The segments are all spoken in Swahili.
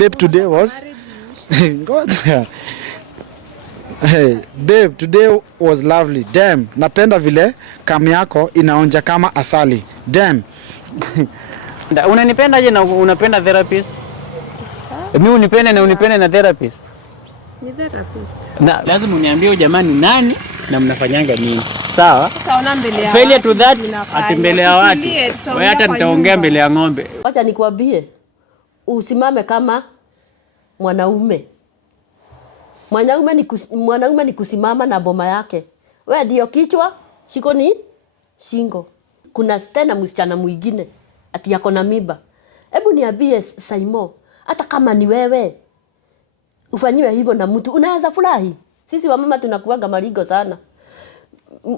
babe today was God. Hey, babe today was lovely. Damn, napenda vile kami yako inaonja kama asali. Damn. Unanipenda je na unapenda therapist? Mimi unipende na unipende na therapist. Ni therapist. Na lazima uniambie jamani nani na mnafanyanga nini. Sawa? Sasa ona mbele ya failure to that atembelea watu. Wewe hata nitaongea mbele ya ng'ombe. Acha nikwambie. Usimame kama mwanaume. Mwanaume ni kusimama na boma yake. Wewe ndio kichwa, shiko ni shingo. Kuna tena msichana mwingine ati yako na mimba. Hebu niambie Saimo, hata kama ni wewe ufanyiwe hivyo na mtu, unaweza furahi? Sisi wamama tunakuaga marigo sana.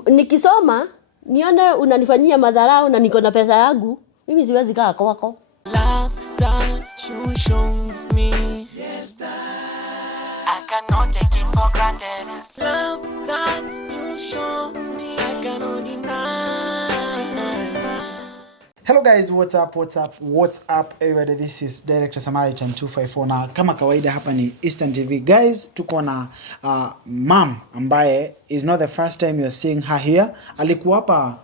Nikisoma nione unanifanyia madharau na niko na pesa yangu, mimi siwezi kaa kwako. Love that you show me, yes that I cannot take it for granted. Love that you show me, I cannot deny. Hello guys, what's up everybody? This is Director Samaritan 254 na kama kawaida hapa ni Eastern TV. Guys, tuko na mom ambaye is not the first time you're seeing her here. Alikuwa hapa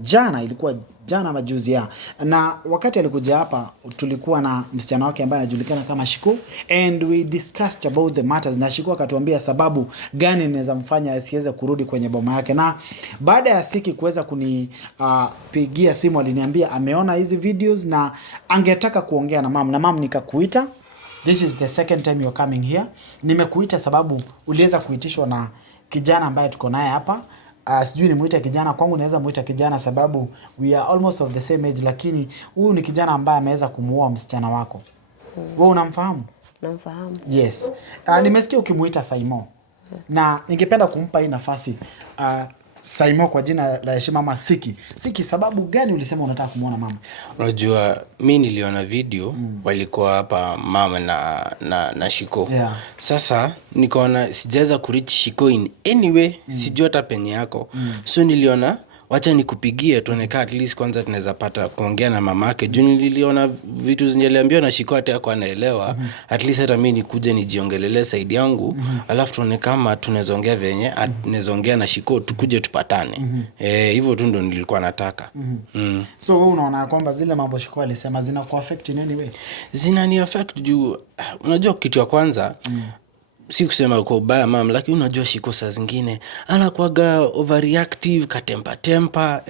jana, ilikuwa jana majuzi ya. Na wakati alikuja hapa tulikuwa na msichana wake ambaye anajulikana kama Shiko, and we discussed about the matters, na Shiko akatuambia sababu gani inaweza mfanya asiweze kurudi kwenye boma yake. Na baada ya Siki kuweza kunipigia simu aliniambia ameona hizi videos na angetaka kuongea na mom, na mom nikakuita. This is the second time you're coming here. Nimekuita sababu uliweza kuitishwa na kijana ambaye tuko naye hapa. Sijui ni muita kijana, kwangu naweza muita kijana sababu we are almost of the same age, lakini huyu ni kijana ambaye ameweza kumuoa msichana wako. Wewe unamfahamu? Namfahamu. Yes. Nimesikia ukimuita Saimo. Na ningependa kumpa hii nafasi Saimo kwa jina la heshima ama Siki. Siki, sababu gani ulisema unataka kumuona mama? Unajua mimi niliona video walikuwa hapa mama na Shiko. Yeah. Sasa nikaona sijaweza kureach Shiko in anyway, sijui hata penye yako. So niliona wacha nikupigie tuoneka at least kwanza tunaweza pata kuongea na mamake. Juu niliona vitu zinaliambiwa na Shiko hata yako anaelewa. At least hata mimi nikuje nijiongelele side yangu, alafu tuone kama tunaweza ongea venye tunaweza ongea na Shiko tukuje tupatane. Hivyo tu ndo nilikuwa nataka. So wewe unaona kwamba zile mambo Shiko alisema zina kuaffect in any way? Zinani affect juu unajua kitu ya kwanza si kusema kwa ubaya mama, lakini unajua Shiko saa zingine anakuaga overreactive, katempa.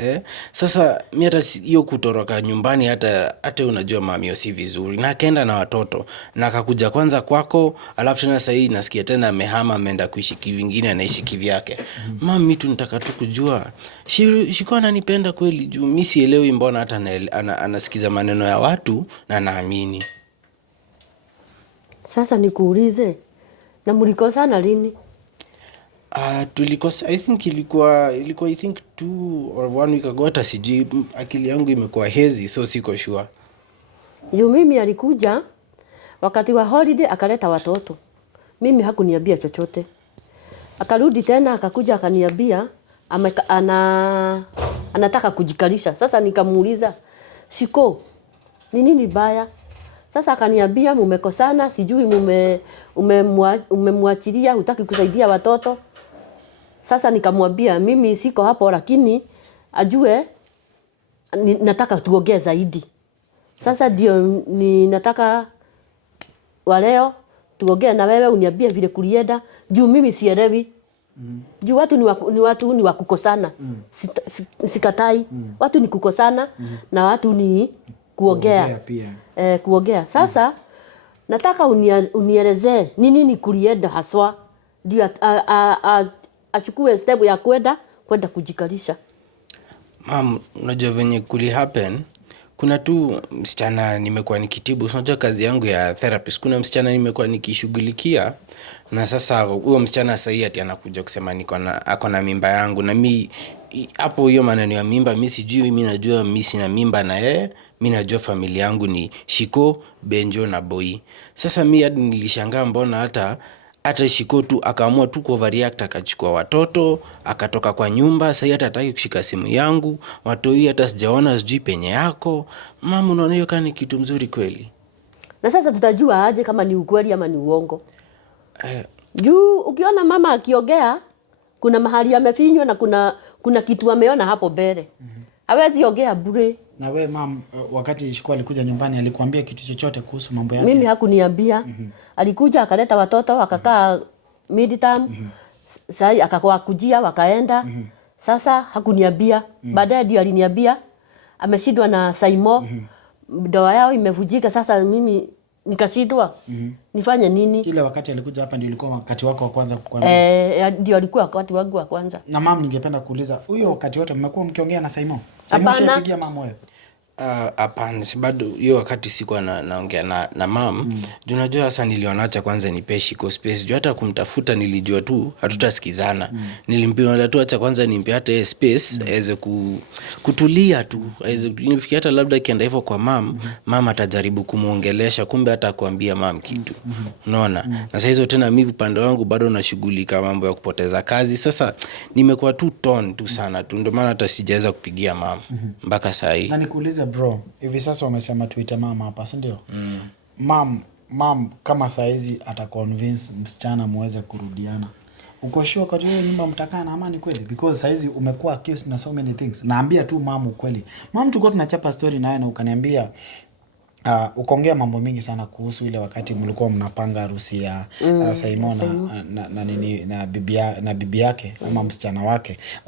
Sasa mimi hata hiyo kutoroka nyumbani hata unajua mama hiyo si vizuri, na akaenda na watoto na akakuja kwanza kwako, alafu tena sasa hii nasikia tena amehama ameenda kuishi kivingine, anaishi kivyake. Mama mimi tu nataka tu kujua Shiko ananipenda kweli, juu mimi sielewi mbona hata anasikiza maneno ya watu na naamini. Sasa nikuulize, na mlikosana lini? Tulikosa I think ilikuwa I think 2 or 1 week ago, hata sijui, akili yangu imekuwa hazy so siko sure. Mimi alikuja wakati wa holiday akaleta watoto. Mimi hakuniambia chochote. Akarudi tena akakuja akaniambia anataka kujikalisha. Sasa nikamuuliza, Shiko, ni nini baya? Sasa akaniambia mumekosana, sijui umemwachilia hutaki kusaidia watoto. Sasa nikamwambia mimi siko hapo, lakini ajue nataka tuongee zaidi. Sasa ndio ninataka waleo tuongee na wewe uniambie vile kulienda, juu mimi sielewi. Juu watu ni wakukosana. Sikatai. Watu ni kukosana na watu ni kuongea pia. Kuongea. Sasa nataka unielezee ni nini kulienda haswa ndio achukue step ya kwenda kujikalisha. Mam, unajua venye kuli happen, kuna tu msichana nimekuwa nikitibu. Unajua kazi yangu ya therapist, kuna msichana nimekuwa nikishughulikia, na sasa huyo msichana sasa ati anakuja kusema ako na mimba yangu, na mimi hapo hiyo maneno ya mimba mimi sijui. Mimi najua mimi sina mimba na yeye, mimi najua familia yangu ni Shiko, Benjo na Boy. Sasa mimi hadi nilishangaa mbona hata Shiko tu akaamua tu overreact, akachukua watoto akatoka kwa nyumba. Sasa hata hataki kushika simu yangu, watu hii hata sijaona sijui penye yako. Mama, unaona hiyo kani kitu mzuri kweli? Na sasa tutajua aje kama ni ukweli ama ni uongo? Juu ukiona mama akiongea kuna mahali amefinywa na kuna kitu ameona hapo mbele. Hawezi ongea bure. Na wewe mam, wakati Shiko alikuja nyumbani alikuambia kitu chochote kuhusu mambo yake? Mimi hakuniambia. Alikuja akaleta watoto wakakaa midterm. Sasa akakuwa kujia wakaenda. Sasa hakuniambia. Baadaye ndio aliniambia ameshindwa na Saimo. Ndoa yao imevujika. Sasa mimi nikashindwa. Nifanye nini? Ile wakati alikuja hapa ndio ilikuwa wakati wako wa kwanza kukuambia? Ndio alikuwa wakati wangu wa kwanza. Na mam, ningependa kuuliza huyo wakati wote mmekuwa mkiongea na Saimo? Saimo shapigia mama wewe? Hapana, bado hiyo wakati sikuwa naongea na mam. Juu najua sasa nilionacha kwanza nipe Shiko space. Juu hata kumtafuta nilijua tu hatutasikizana. Nilimpia tu acha kwanza nimpe hata space aweze kutulia tu. Nifikia hata labda kienda hivyo kwa mam atajaribu kumuongelesha, kumbe hata kuambia mam kitu. Unaona? Na sasa hizo tena mimi upande wangu bado nashughulika mambo ya kupoteza kazi. Sasa nimekuwa tu ton tu sana tu. Ndio maana hata sijaweza kupigia mam mpaka saa hii. Na nikuulize bro, hivi sasa wamesema tuite mama hapa, si ndio? Mam kama saa hizi ataconvince msichana muweze kurudiana, uko sure kwa hiyo nyumba mtakaa na amani kweli? Because saa hizi umekuwa accused na so many things. Naambia tu mam ukweli. Mam, tulikuwa tunachapa story nawe na ukaniambia ukaongea mambo mingi sana kuhusu ile wakati mlikuwa mnapanga harusi ya Saimo na bibi yake ama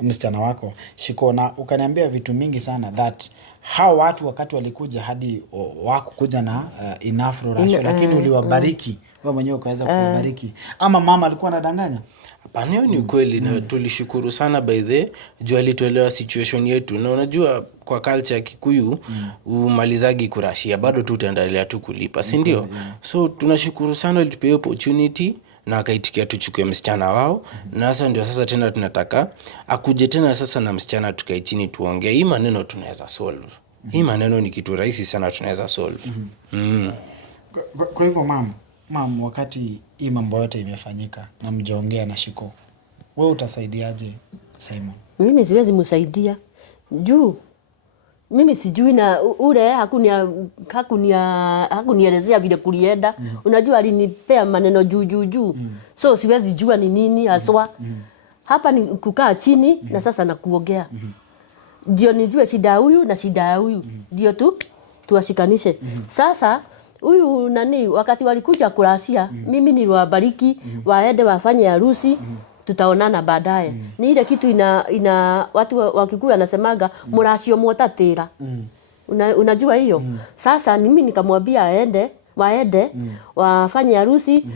msichana wako Shiko, na ukaniambia vitu mingi sana that hao watu wakati walikuja hadi wako kuja na enough ratio, lakini uliwabariki wewe mwenyewe ukaweza kuwabariki, ama mama alikuwa anadanganya? Hapana, hiyo ni ukweli. Na tulishukuru sana by the juu alituelewa situation yetu. Na unajua kwa culture ya Kikuyu umalizagi kurashia, bado tu utaendelea tu kulipa, si ndio? So tunashukuru sana alitupe opportunity na akaitikia tuchukue msichana wao. Na sasa ndio sasa tena tunataka akuje tena sasa na msichana tukae chini tuongee. Hii maneno tunaweza solve. Hii maneno ni kitu rahisi sana tunaweza solve. Kwa hivyo mam, wakati hii mambo yote imefanyika na mjaongea na Shiko, wewe utasaidiaje Simon? Mimi siwezi msaidia. Juu mimi sijui, na ule hakunielezea vile kulienda. Unajua alinipea maneno juu. So siwezi jua ni nini haswa. Hapa ni kukaa chini na sasa na kuongea. Ndio nijue shida huyu na shida huyu. Ndio tuwashikanishe. Sasa huyu wakati walikuja kurasia, mimi niliwabariki waende wafanye harusi, tutaonana baadaye. Ni ile kitu ina watu wa Kikuyu wanasemaga murasio mwotatira. Unajua hiyo? Sasa mimi nikamwambia waende wafanye harusi,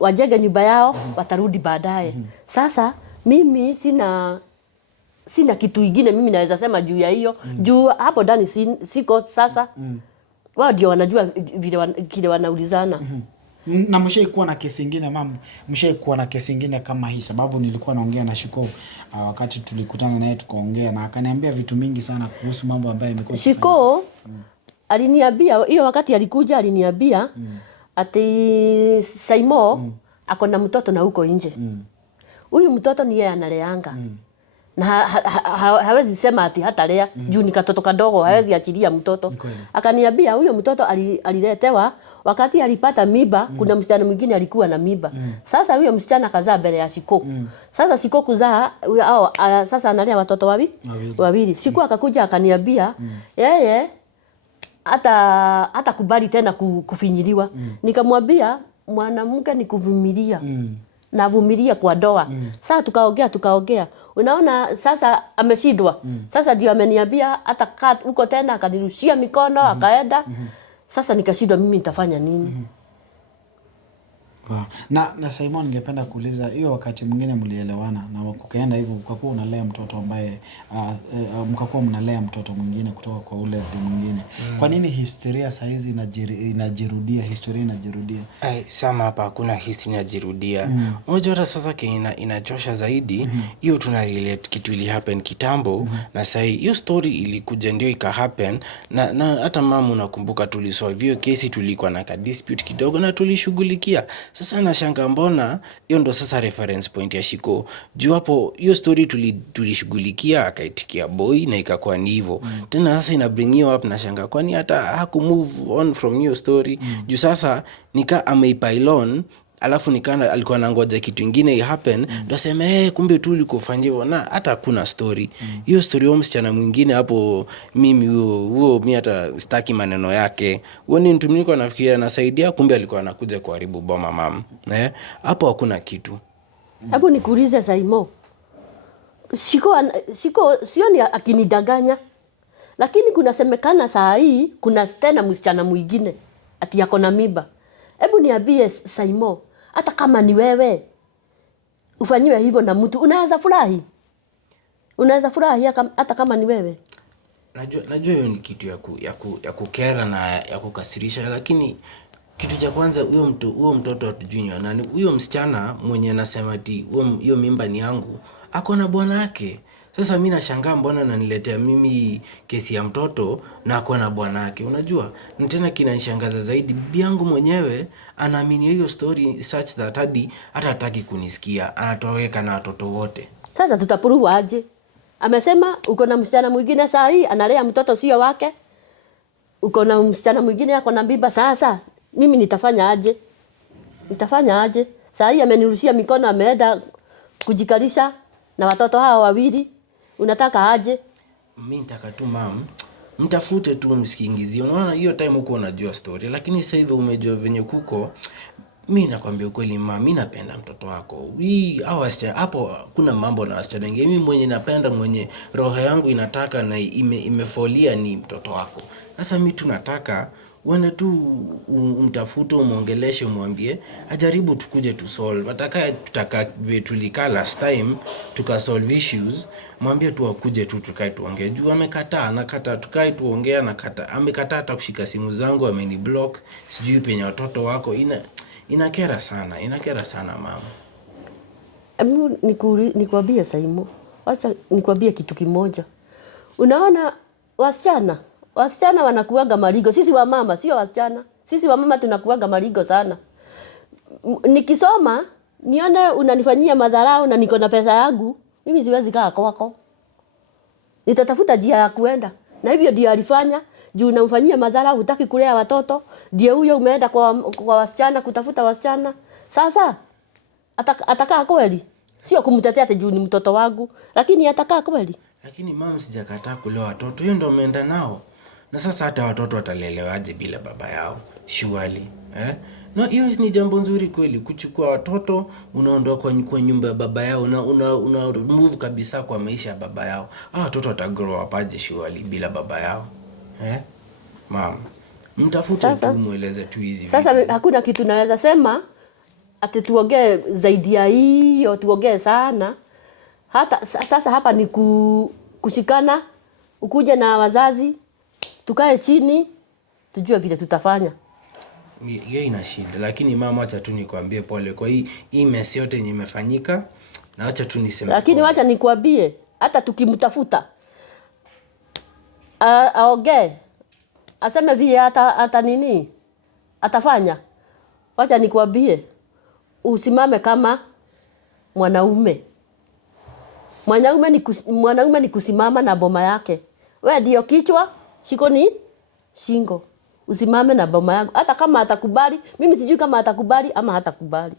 wajenge nyumba yao, watarudi baadaye. Sasa mimi sina kitu kingine mimi naweza sema juu ya hiyo. Juu hapo ndani siko sasa. Wao ndio wanajua kile wanaulizana. Na mshaikuwa na kesi nyingine mama? Mshaikuwa na kesi nyingine kama hii? Sababu nilikuwa naongea na Shiko wakati tulikutana naye tukaongea, na akaniambia vitu mingi sana kuhusu mambo ambayo imekuwa Shiko. Aliniambia hiyo wakati alikuja, aliniambia ati Saimo ako na mtoto na huko nje. Huyu mtoto ni yeye analeanga. Na hawezi sema ati hatalea juu ni katoto kadogo, hawezi achilia mtoto. Akaniambia huyo mtoto aliletewa wakati alipata mimba. Kuna msichana mwingine alikuwa na mimba. Sasa huyo msichana kazaa mbele ya Shiko. Sasa Shiko kuzaa sasa analea watoto wawili. Shiko akakuja akaniambia yeye hata kubali tena kufinyiliwa. Nikamwambia mwanamke ni kuvumilia. Na vumilia kwa ndoa. Sasa tukaongea. Unaona sasa ameshindwa. Sasa ndio ameniambia hata huko tena akanirushia mikono akaenda. Sasa nikashindwa mimi nitafanya nini? Wow. Na Simon, ningependa kuuliza hiyo wakati mwingine mlielewana na kukaenda hivyo ukakuwa unalea mtoto ambaye mkakuwa mnalea mtoto mwingine kutoka kwa ule mwingine. Kwa nini historia saizi inajirudia? Historia inajirudia. Sama hapa hakuna historia inajirudia. Unajua hata sasa inachosha zaidi hiyo tuna relate kitu ili happen kitambo na sasa hiyo story ilikuja ndio ika happen na hata mama unakumbuka tulisolve hiyo kesi, tulikuwa na dispute kidogo na tulishughulikia. Sasa nashanga mbona hiyo ndo sasa reference point ya Shiko. Juu hapo hiyo story tulishughulikia akaitikia boy na ikakuwa ni hivyo. Tena sasa ina bring you up, nashanga kwani hata haku move on from hiyo story. Juu sasa nika ameipylon, alafu nikana alikuwa anangoja kitu kingine happen, ndo aseme kumbe tu ulikofanya hivyo, na hata hakuna story. Hiyo story wa msichana mwingine hapo, mimi huo mimi hata sitaki maneno yake. Huo ni mtu nilikuwa nafikiria anasaidia, kumbe alikuwa anakuja kuharibu boma mama. Hapo hakuna kitu. Hebu nikuulize Saimo. Shiko sioni akinidanganya. Lakini kunasemekana saa hii kuna tena msichana mwingine ati yako na mimba. Hebu niambie Saimo, hata kama ni wewe ufanyiwe hivyo na mtu, unaweza furahi? Unaweza furahi hata kama ni wewe? Najua hiyo ni kitu ya kukera na ya kukasirisha, lakini kitu cha kwanza huyo mtoto hatujui ni nani. Huyo msichana mwenye anasema ati hiyo mimba ni yangu, ako na bwana yake. Sasa mimi nashangaa mbona ananiletea mimi kesi ya mtoto na ako na bwana yake. Unajua? Na tena kinanishangaza zaidi, bibi yangu mwenyewe anaamini hiyo story such that hata hataki kunisikia. Anatoweka na watoto wote. Sasa tutaprove aje? Amesema uko na msichana mwingine saa hii analea mtoto sio wake. Uko na msichana mwingine ako na mimba. Sasa mimi nitafanya aje? Saa hii amenirushia mikono, ameenda kujikalisha na watoto hawa wawili. Unataka aje? Mimi nitaka tu mtafute tu msikingizio. Unaona hiyo time huko unajua story, lakini sasa hivi umejua venye kuko. Mimi nakwambia ukweli mimi napenda mtoto wako. Hapo kuna mambo na wasichana wengi. Mimi mwenye napenda, mwenye roho yangu inataka na imefolia ni mtoto wako. Sasa mimi tunataka uende tu umtafute, umuongeleshe, umwambie ajaribu tukuje tu solve. Tutaka tulikaa last time tuka solve issues. Mwambie tu akuje tu tukae tuongee. Juu anakataa tukae tuongee, anakataa. Amekataa hata kushika simu zangu, ameniblock. Sijui penye watoto wako. Inakera sana mama. Hebu nikwambie Saimo. Acha nikwambie kitu kimoja. Unaona wasichana wanakuaga marigo. Sisi wa mama sio wasichana. Sisi wa mama tunakuaga marigo sana. Nikisoma nione unanifanyia madharau na niko na pesa yangu, mimi siwezi kaa kwako. Nitatafuta njia ya kuenda. Na hivyo ndio alifanya. Juu unamfanyia madharau, hutaki kulea watoto, ndio huyo umeenda kwa wasichana kutafuta wasichana. Sasa atakaa kweli? Sio kumtetea ati juu ni mtoto wangu, lakini atakaa kweli? Lakini mama, sijakataa kulea watoto. Hiyo ndio umeenda nao. Na sasa hata watoto watalelewaje bila baba yao? Surely, na hiyo ni jambo nzuri kweli, kuchukua watoto unaondoa kwa nyumba ya baba yao, una move kabisa kwa maisha ya baba yao. Watoto watagrow up aje surely bila baba yao? Mama, mtafute tu mueleze tu hizi vitu. Sasa hakuna kitu naweza sema ati tuongee zaidi ya hiyo, tuongee sana. Hata sasa hapa ni kushikana, ukuje na wazazi, tukae chini, tujue vile tutafanya. Hiyo ina shida, lakini mama, acha tu nikwambie pole kwa hii mess yote yenye imefanyika, na acha tu niseme. Lakini wacha nikwambie, hata tukimtafuta aongee, aseme vile hata nini atafanya. Wacha nikwambie, usimame kama mwanaume. Mwanaume ni kusimama na boma yake. Wewe ndio kichwa, Shiko ni shingo. Usimame na boma yangu. Hata kama atakubali, mimi sijui kama atakubali ama hatakubali.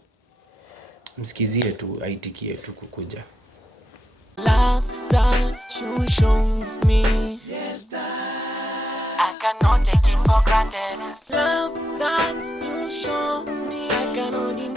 Msikizie tu, aitikie tu kukuja. Love that you show me, yes, that I cannot take it for granted. Love that you show me, I cannot deny.